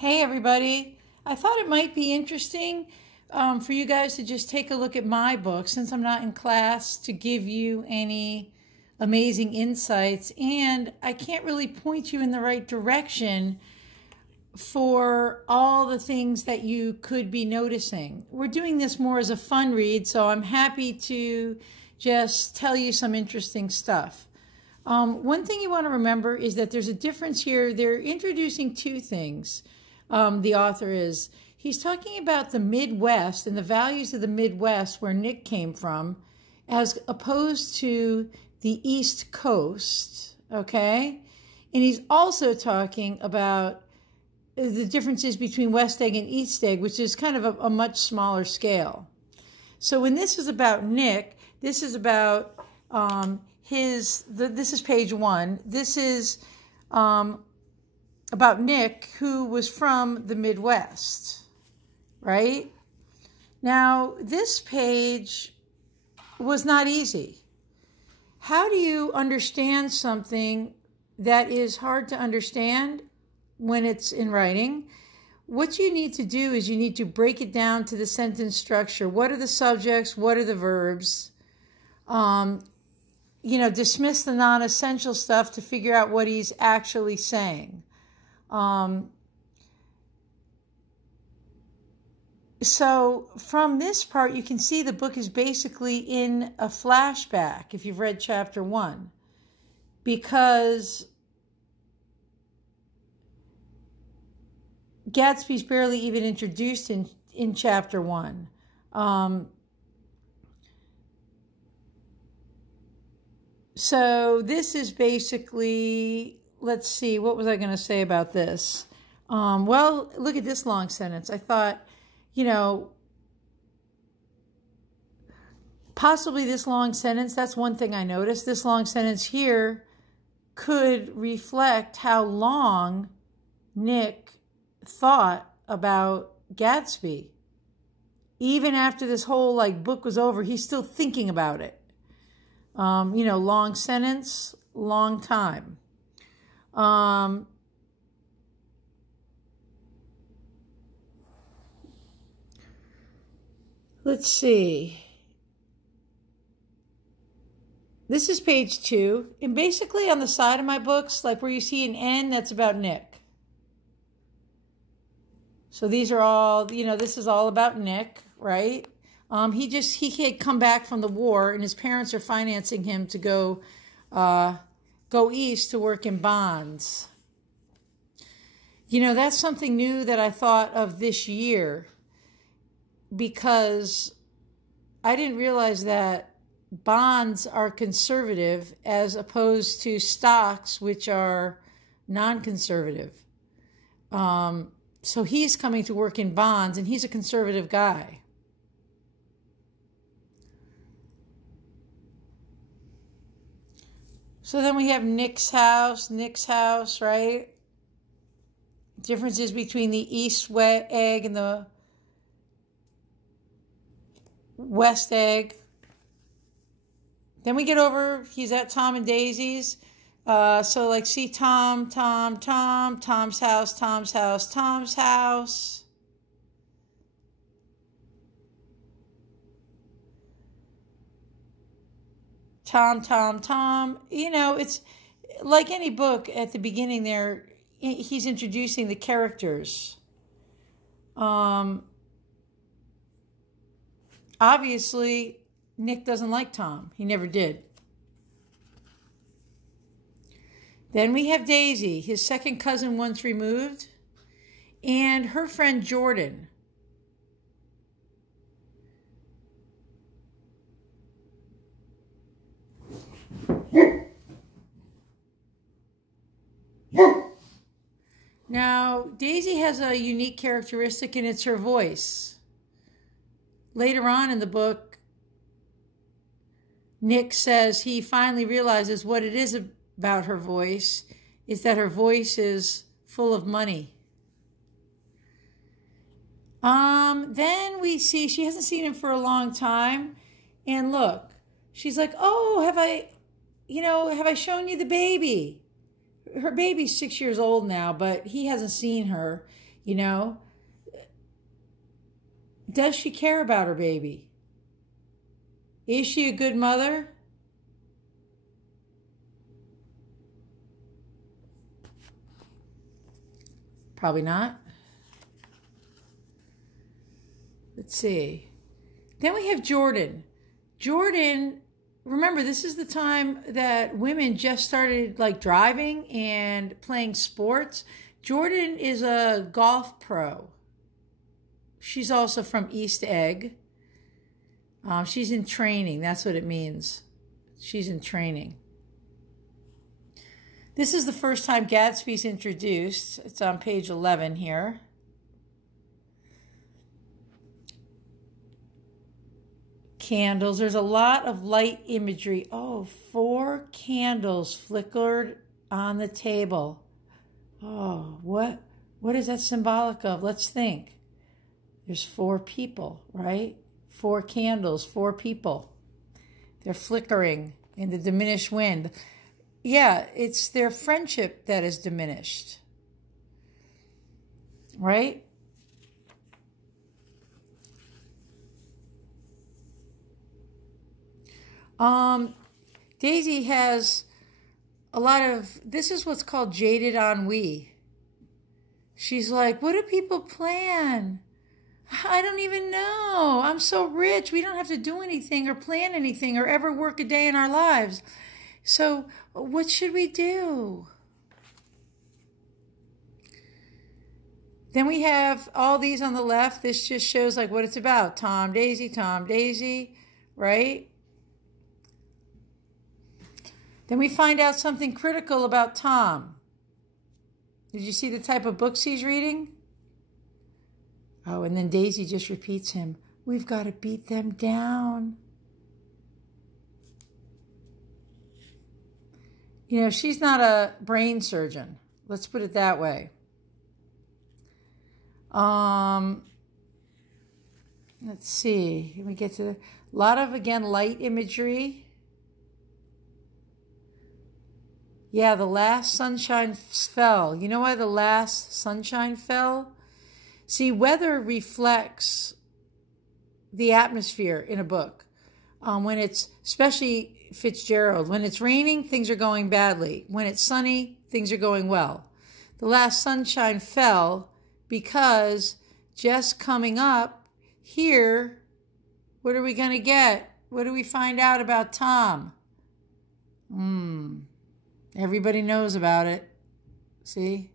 Hey everybody, I thought it might be interesting for you guys to just take a look at my book since I'm not in class to give you any amazing insights, and I can't really point you in the right direction for all the things that you could be noticing. We're doing this more as a fun read, so I'm happy to just tell you some interesting stuff. One thing you want to remember is that there's a difference here. They're introducing two things. The author is. He's talking about the Midwest and the values of the Midwest where Nick came from as opposed to the East Coast, okay? And he's also talking about the differences between West Egg and East Egg, which is kind of a much smaller scale. So when this is about Nick, this is about this is page 1. This is about Nick, who was from the Midwest, right? Now, this page was not easy. How do you understand something that is hard to understand when it's in writing? What you need to do is you need to break it down to the sentence structure. What are the subjects? What are the verbs? Dismiss the non-essential stuff to figure out what he's actually saying. So from this part, you can see the book is basically in a flashback if you've read chapter 1, because Gatsby's barely even introduced in chapter 1. So this is basically, let's see, what was I going to say about this? Well, look at this long sentence. I thought, possibly this long sentence, that's one thing I noticed. This long sentence here could reflect how long Nick thought about Gatsby. Even after this whole book was over, he's still thinking about it. Long sentence, long time. Let's see. This is page 2. And basically on the side of my books, like where you see an N, that's about Nick. So these are all, this is all about Nick, right? He had come back from the war, and his parents are financing him to go east to work in bonds. That's something new that I thought of this year, because I didn't realize that bonds are conservative as opposed to stocks, which are non-conservative. So he's coming to work in bonds, and he's a conservative guy. So then we have Nick's house, right? Differences between the East Egg and the West Egg. Then we get over, he's at Tom and Daisy's. So see Tom's house, Tom's house. Tom. It's like any book at the beginning there, he's introducing the characters. Obviously, Nick doesn't like Tom. He never did. Then we have Daisy, his second cousin once removed, and her friend Jordan. Now, Daisy has a unique characteristic, and it's her voice. Later on in the book, Nick says he finally realizes what it is about her voice is that her voice is full of money. Then we see she hasn't seen him for a long time, and look, she's like, "Oh, have I shown you the baby?" Her baby's 6 years old now, but he hasn't seen her. You know, does she care about her baby? Is she a good mother? Probably not. Let's see. Then we have Jordan. Jordan, remember, this is the time that women just started like driving and playing sports. Jordan is a golf pro. She's also from East Egg. She's in training. That's what it means. She's in training. This is the first time Gatsby's introduced. It's on page 11 here. Candles. There's a lot of light imagery. Oh, 4 candles flickered on the table. Oh, what is that symbolic of? Let's think. There's 4 people, right? 4 candles, 4 people. They're flickering in the diminished wind. Yeah, it's their friendship that is diminished, right? Daisy has a lot of, this is what's called jaded ennui. She's like, what do people plan? I don't even know. I'm so rich. We don't have to do anything or plan anything or ever work a day in our lives. So what should we do? Then we have all these on the left. This just shows like what it's about. Tom, Daisy, right? Then we find out something critical about Tom. Did you see the type of books he's reading? Oh, and then Daisy just repeats him. We've got to beat them down. You know, she's not a brain surgeon. Let's put it that way. Let's see. Let me get to a lot of, again, light imagery. Yeah, the last sunshine fell. You know why the last sunshine fell? See, weather reflects the atmosphere in a book. When it's, especially Fitzgerald, when it's raining, things are going badly. When it's sunny, things are going well. The last sunshine fell because just coming up here, what are we going to get? What do we find out about Tom? Everybody knows about it. See?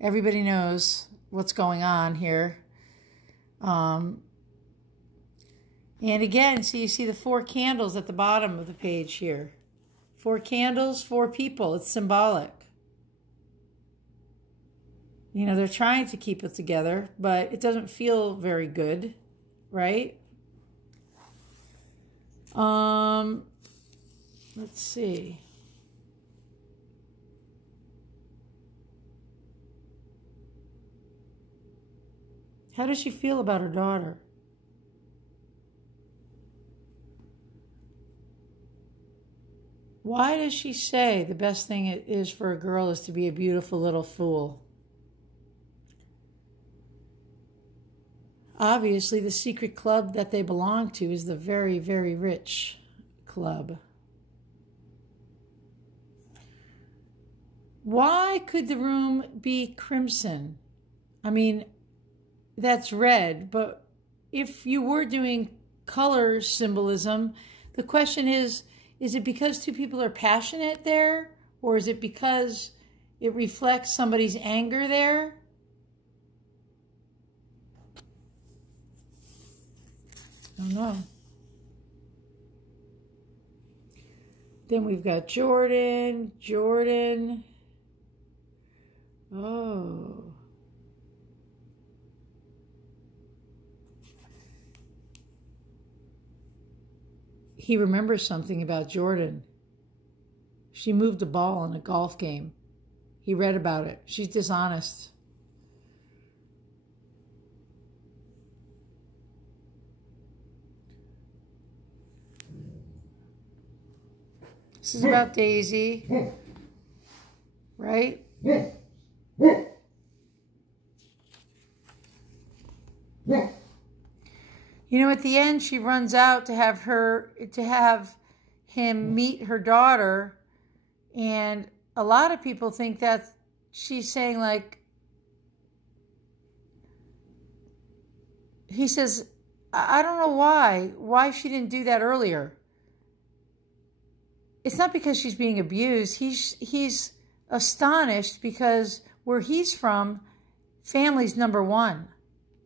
Everybody knows what's going on here. And again, so you see the 4 candles at the bottom of the page here. 4 candles, 4 people. It's symbolic. You know, they're trying to keep it together, but it doesn't feel very good, right? Let's see. How does she feel about her daughter? Why does she say the best thing it is for a girl is to be a beautiful little fool? Obviously, the secret club that they belong to is the very, very rich club. Why could the room be crimson? I mean, that's red, but if you were doing color symbolism, the question is it because 2 people are passionate there? Or is it because it reflects somebody's anger there? I don't know. Then we've got Jordan. Oh. He remembers something about Jordan. She moved a ball in a golf game. He read about it. She's dishonest. This is about Daisy, right? You know, at the end, she runs out to have him meet her daughter, and a lot of people think that she's saying, like, he says, I don't know why she didn't do that earlier. It's not because she's being abused. He's astonished because where he's from, family's number one.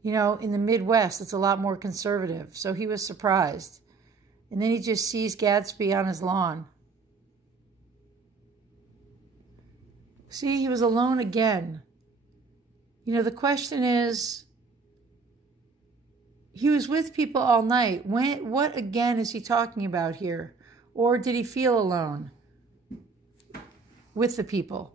You know, in the Midwest, it's a lot more conservative. So he was surprised. And then he just sees Gatsby on his lawn. See, he was alone again. You know, the question is, he was with people all night. What again is he talking about here? Or did he feel alone with the people?